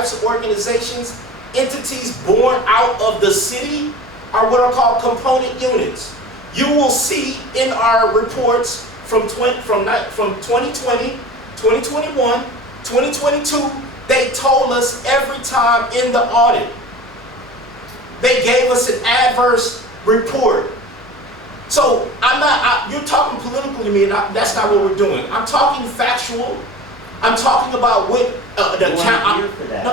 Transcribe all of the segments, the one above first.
types of organizations, entities born out of the city, are what are called component units. You will see in our reports from 2020, 2021, 2022, they told us every time in the audit. They gave us an adverse report. So you're talking political to me, and that's not what we're doing. I'm talking factual. I'm talking about what the account.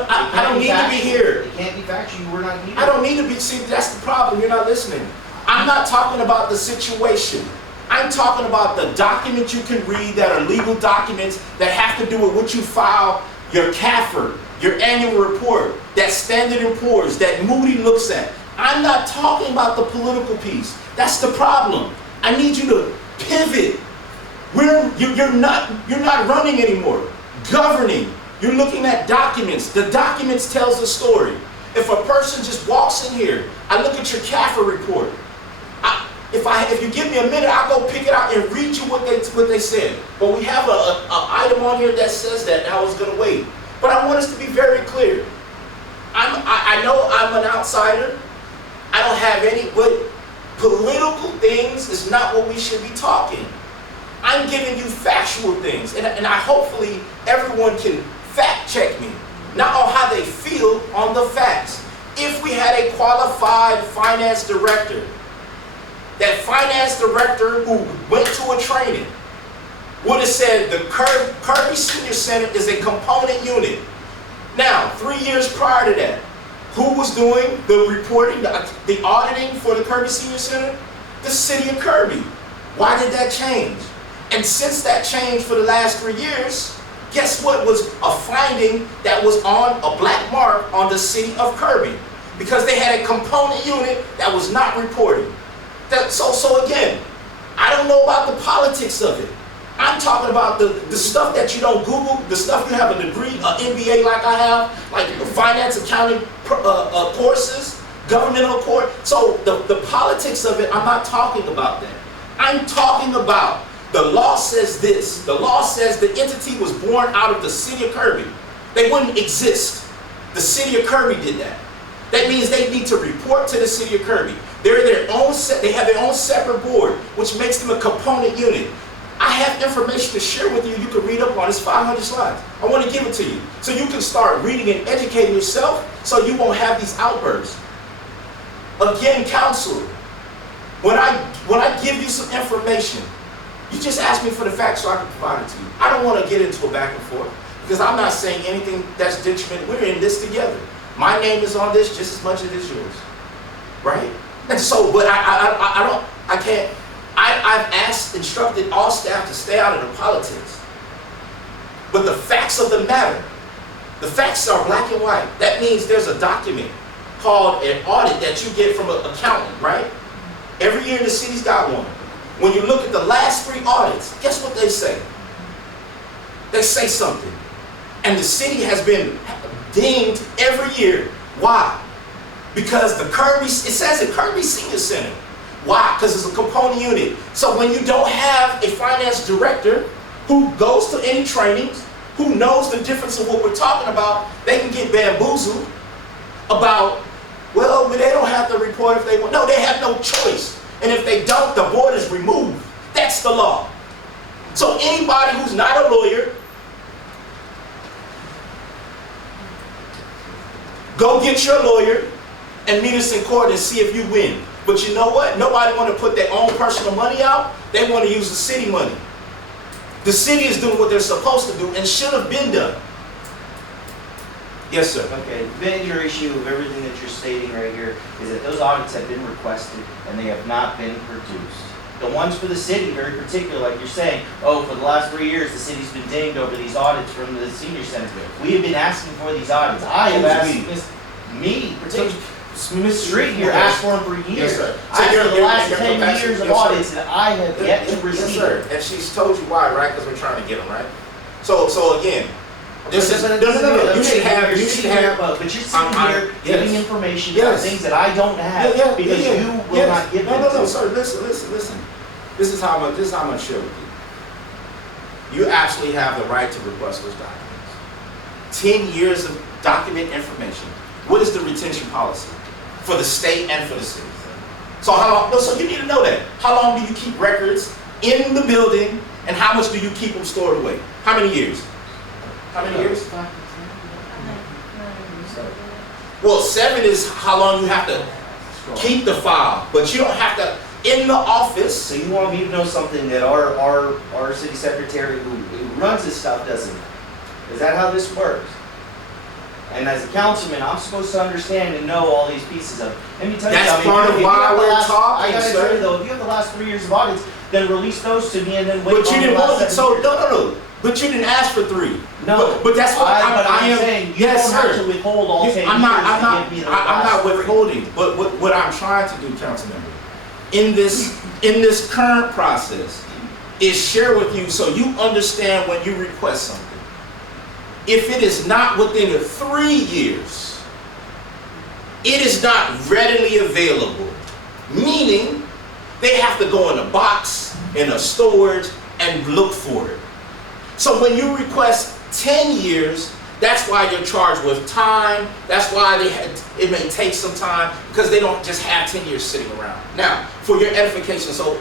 I don't need to be here. It can't be factual. We're not here. I don't need to be. See, that's the problem. You're not listening. I'm not talking about the situation. I'm talking about the documents you can read that are legal documents that have to do with what you file, your CAFR, your annual report, that Standard & Poor's, that Moody looks at. I'm not talking about the political piece. That's the problem. I need you to pivot. You're not running anymore. Governing. You're looking at documents. The documents tells the story. If a person just walks in here, I look at your CAFR report. If you give me a minute, I'll go pick it out and read you what they said. But we have an item on here that says that, and I was going to wait. But I want us to be very clear. I know I'm an outsider. I don't have any, but political things is not what we should be talking. I'm giving you factual things, and I hopefully everyone can fact check me, not on how they feel, on the facts. If we had a qualified finance director, that finance director who went to a training would have said the Kirby Senior Center is a component unit. Now, 3 years prior to that, who was doing the reporting, the auditing for the Kirby Senior Center? The city of Kirby. Why did that change? And since that changed for the last 3 years, guess what was a finding that was on a black mark on the city of Kirby? Because they had a component unit that was not reporting. So again, I don't know about the politics of it. I'm talking about the stuff that you don't Google, the stuff you have a degree, an MBA like I have, like finance, accounting courses, governmental course. So the politics of it, I'm not talking about that. I'm talking about the law says this. The law says the entity was born out of the city of Kirby. They wouldn't exist. The city of Kirby did that. That means they need to report to the city of Kirby. They have their own separate board, which makes them a component unit. I have information to share with you. You can read up on. It's 500 slides. I want to give it to you so you can start reading and educating yourself, so you won't have these outbursts. Again, counsel, when I give you some information, you just ask me for the facts so I can provide it to you. I don't want to get into a back and forth because I'm not saying anything that's detrimental. We're in this together. My name is on this just as much as it is yours, right? And so, but I can't. I've instructed all staff to stay out of the politics. But the facts of the matter, the facts are black and white. That means there's a document called an audit that you get from an accountant, right? Every year the city's got one. When you look at the last 3 audits, guess what they say? They say something. And the city has been dinged every year. Why? Because it says the Kirby Senior Center. Why? Because it's a component unit. So when you don't have a finance director who goes to any trainings, who knows the difference of what we're talking about, they can get bamboozled about, well, they don't have to report if they want. No, they have no choice. And if they don't, the board is removed. That's the law. So anybody who's not a lawyer, go get your lawyer and meet us in court and see if you win. But you know what? Nobody want to put their own personal money out. They want to use the city money. The city is doing what they're supposed to do and should have been done. Yes, sir. Okay, the major issue of everything that you're stating right here is that those audits have been requested and they have not been produced. The ones for the city, very particular, like you're saying, oh, for the last 3 years, the city's been dinged over these audits from the senior center. We have been asking for these audits. I have asked me, particularly, Ms. Street here asked for them for years. Yes, sir. So I for the last 10 years of audits that I have yet to receive. Yes, sir. And she's told you why, right? Because we're trying to get them, right? So again, this is no. You should have. But you're sitting here giving information about things that I don't have because you will not give them. No, sir. Listen. This is how I'm gonna share with you. You actually have the right to request those documents. 10 years of document information. What is the retention policy for the state and for the city? So how long? No, so you need to know that. How long do you keep records in the building, and how much do you keep them stored away? How many years? How many years? Well, 7 is how long you have to keep the file, but you don't have to in the office. So you want me to know something that our city secretary who runs this stuff doesn't? Is that how this works? And as a councilman, I'm supposed to understand and know all these pieces of it. Let me tell you That's something. part of why we're I talking, gotta sir. tell you though, if you have the last 3 years of audits, then release those to me and then wait. But you on didn't the last want it, 7 so years. no. But you didn't ask for 3. No, but that's what I am saying. You yes, don't sir. have to withhold all 10 I'm years not. to give me the I'm not last 3. withholding. But what I'm trying to do, council member, in this current process, is share with you so you understand when you request something. If it is not within the 3 years, it is not readily available. Meaning, they have to go in a box, in a storage, and look for it. So when you request 10 years, that's why you're charged with time. That's why it may take some time, because they don't just have 10 years sitting around. Now, for your edification, so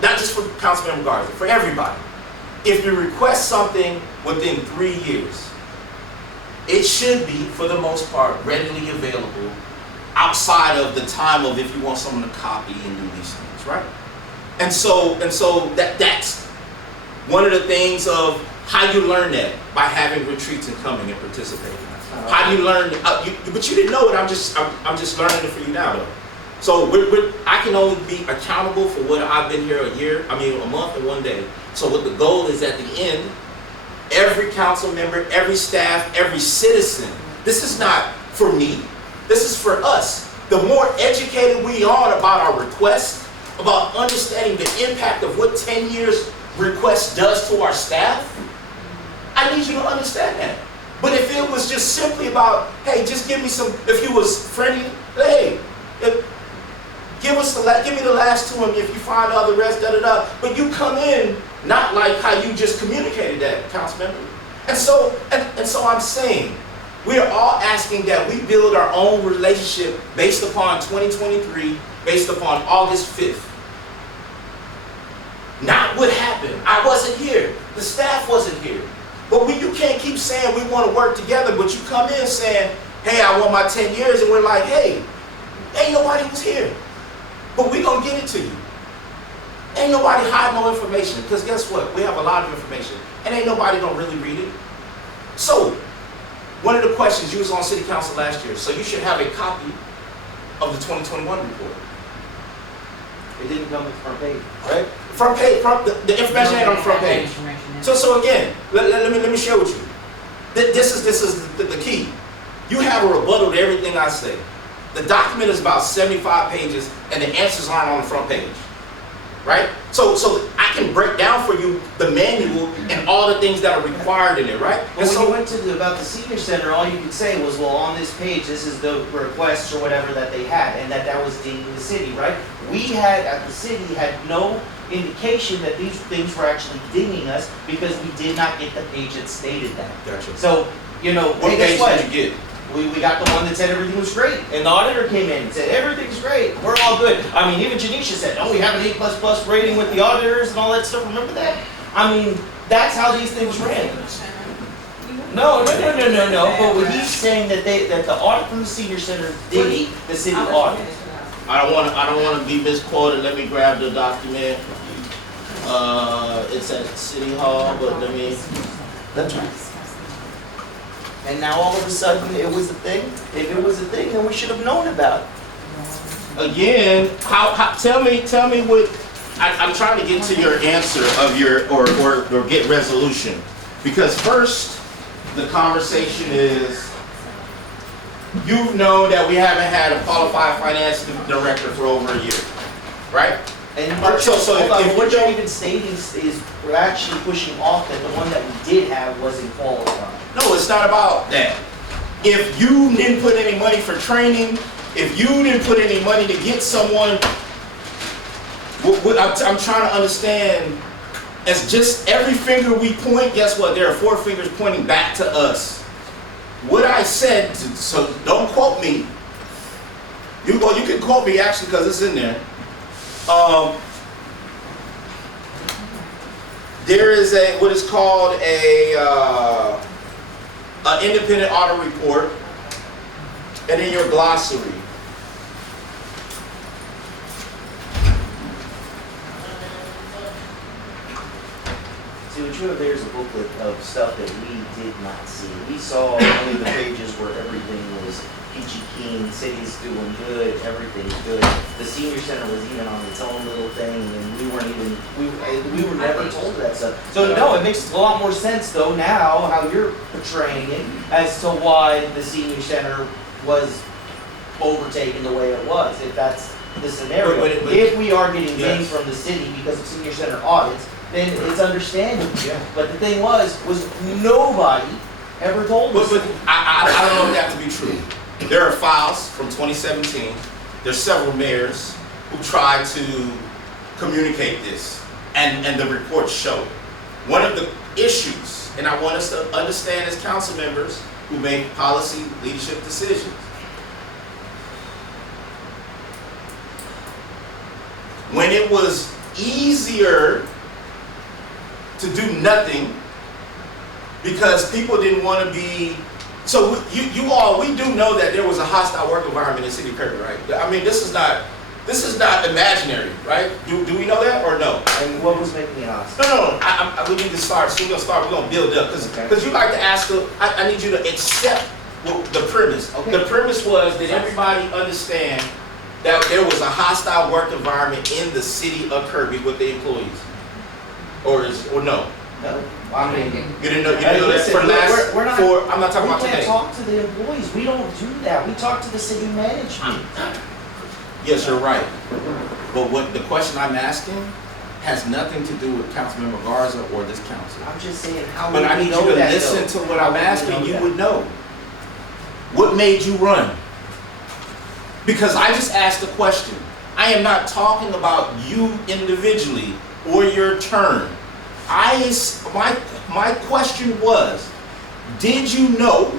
not just for Councilmember Garza, for everybody, if you request something within 3 years, it should be, for the most part, readily available outside of the time of if you want someone to copy and do these things, right? And so that's one of the things of how you learn that, by having retreats and coming and participating. How do you learn? But you didn't know it. I'm just learning it for you now, though. So I can only be accountable for what I've been here a month and 1 day. So what the goal is at the end, every council member, every staff, every citizen. This is not for me. This is for us. The more educated we are about our requests, about understanding the impact of what 10 years request does to our staff, I need you to understand that. But if it was just simply about, hey, just give me some, if you was friendly, hey, give me the last 2, and if you find all the rest, da-da-da. But you come in not like how you just communicated that, council member. And so I'm saying, we are all asking that we build our own relationship based upon 2023, based upon August 5th. Not what happened. I wasn't here. The staff wasn't here. But you can't keep saying we want to work together, but you come in saying, hey, I want my 10 years, and we're like, hey, ain't nobody was here. But we're going to get it to you. Ain't nobody hide no information, because guess what? We have a lot of information, and ain't nobody going to really read it. So, one of the questions, you was on city council last year, so you should have a copy of the 2021 report. It didn't come with the front page, right? Front page, the information ain't on the front page. So again, let me share with you. This is the key. You have a rebuttal to everything I say. The document is about 75 pages, and the answers aren't on the front page, right? So I can break down for you the manual and all the things that are required in it, right? But when you went to about the senior center, all you could say was, well, on this page, this is the requests or whatever that they had, and that was dinging the city, right? We had, at the city, had no indication that these things were actually dinging us because we did not get the page that stated that. Gotcha. So, What hey, page guess what? did you get? We got the one that said everything was great, and the auditor came in and said everything's great, we're all good. I mean, even Janisha said, don't we have an A++ rating with the auditors and all that stuff, remember that? I mean, that's how these things ran. No, but what he's saying that the audit from the senior center did the city audit. I don't want to be misquoted. Let me grab the document. It's at City Hall, but That's right. And now all of a sudden it was a thing. If it was a thing, then we should have known about it. Again, tell me what I'm trying to get to your answer of your or get resolution, because first the conversation is, you've known that we haven't had a qualified finance director for over a year, right? And if what you're even stating is we're actually pushing off that the one that we did have wasn't qualified. No, it's not about that. If you didn't put any money for training, if you didn't put any money to get someone, I'm trying to understand, as just every finger we point, guess what? There are 4 fingers pointing back to us. what I said, so don't quote me. You can quote me actually because it's in there. There is what is called an independent audit report, and in your glossary. See, what you have there is a booklet of stuff that we did not see. We saw only the pages where everything was peachy keen, city's doing good, everything's good. The senior center was even on its own little thing, and we were never told that stuff. So no, it makes a lot more sense though now how you're portraying it as to why the senior center was overtaken the way it was. If that's the scenario, But if we are getting things from the city because of senior center audits, then it's understandable. Yeah. But the thing was nobody ever told us. But I don't know if that to be true. There are files from 2017. There's several mayors who tried to communicate this, and the reports show. One of the issues, and I want us to understand as council members who make policy leadership decisions. When it was easier to do nothing because people didn't want to be, so we do know that there was a hostile work environment in City of Kirby, right? I mean, this is not imaginary, right? Do we know that or no? And what was making it hostile? No. We need to start. So we're gonna build up because you like to ask. I need you to accept the premise. Okay. The premise was that everybody understand that there was a hostile work environment in the city of Kirby with the employees, or no? No. I mean, you didn't know that for last. I'm not talking about today. We can't talk to the employees. We don't do that. We talk to the city management. Yes, you're right. But what the question I'm asking has nothing to do with Councilmember Garza or this council. I'm just saying how. But I need you to listen to what I'm asking. You would know. What made you run? Because I just asked a question. I am not talking about you individually or your term. My question was, did you know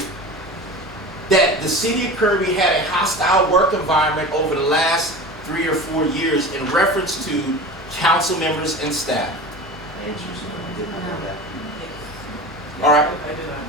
that the city of Kirby had a hostile work environment over the last 3 or 4 years in reference to council members and staff? I did not know that. All right. I did not.